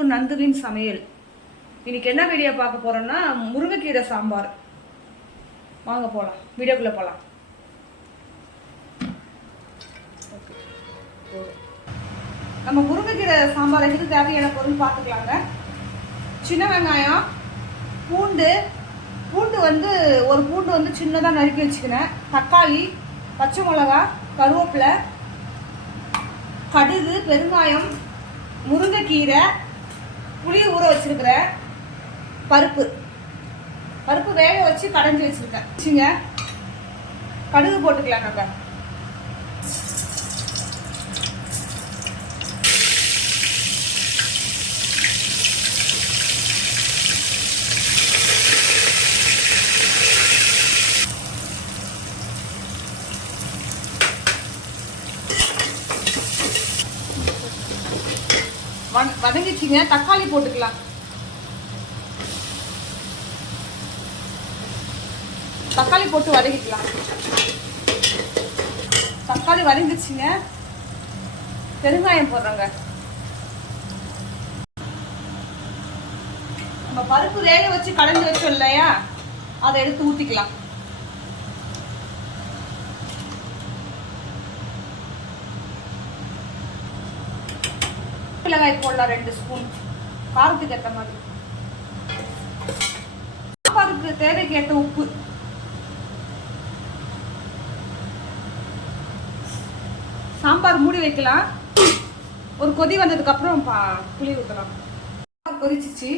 To நந்துவின் சமையல். இன்னைக்கு என்ன வீடியோ பார்க்க போறோம்னா முருங்கைக்கீரை சாம்பார். வாங்க போலாம், வீடியோக்குள்ள போலாம். நம்ம முருங்கைக்கீரை சாம்பார் எதுக்கு தேவையான பொருள் பார்த்துக்கலாங்க. சின்ன வெங்காயம், பூண்டு வந்து ஒரு பூண்டு வந்து சின்னதாக நறுக்கி வச்சுக்கினேன், தக்காளி, பச்சை மிளகா, கருவேப்பிலை, கடுகு, பெருங்காயம், முருங்கைக்கீரை, புளி ஊற வச்சிருக்கிற பருப்பு வேக வச்சு கடைஞ்சி வச்சிருக்கேன். கடுகு போட்டுக்கலாம். நம்ம வதங்கிச்சிங்க. தக்காளி போட்டுக்கலாம். தக்காளி போட்டு வதக்கிக்கலாம். தக்காளி வதங்கிச்சிங்க. பெருங்காயம் போடுறோங்க. நம்ம பருப்பு வேக வச்சு கடைஞ்சி வச்சோம் இல்லையா, அதை எடுத்து ஊற்றிக்கலாம். மிளகாய் போடலாம் 2 ஸ்பூன், காரத்துக்கு ஏற்ற மாதிரி. சாம்பாருக்கு தேவைக்கு ஏற்ற உப்பு. சாம்பார் மூடி வைக்கலாம். ஒரு கொதி வந்ததுக்கு அப்புறம் புளி ஊற்றலாம். கொதிச்சிச்சு.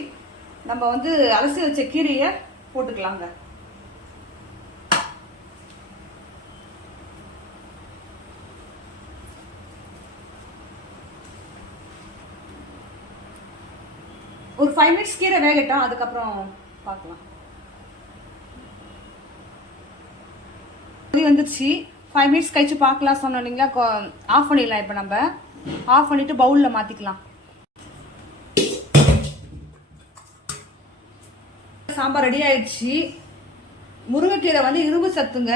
நம்ம வந்து அலசி வச்ச கீரையை போட்டுக்கலாங்க. ஒரு 5 மினிட்ஸ் கீரை வேகட்டும், அதுக்கப்புறம் பார்க்கலாம். கொதி வந்துருச்சு. 5 மினிட்ஸ் கழிச்சு பார்க்கலாம் சொன்னோம் இல்லைங்களா. ஆஃப் பண்ணிடலாம். இப்போ நம்ம ஆஃப் பண்ணிட்டு பவுலில் மாற்றிக்கலாம். சாம்பார் ரெடி ஆயிடுச்சு. முருங்கைக்கீரை வந்து இரும்பு சத்துங்க.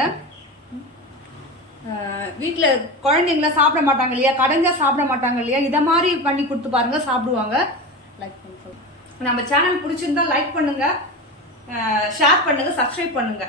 வீட்டில் குழந்தைங்கள சாப்பிட மாட்டாங்க இல்லையா, கடைஞ்சா சாப்பிட மாட்டாங்க இல்லையா, இதை மாதிரி பண்ணி கொடுத்து பாருங்க, சாப்பிடுவாங்க. லைக் பண்ணுங்க. நம்ம சேனல் பிடிச்சிருந்தா லைக் பண்ணுங்க, ஷேர் பண்ணுங்க, சப்ஸ்கிரைப் பண்ணுங்க.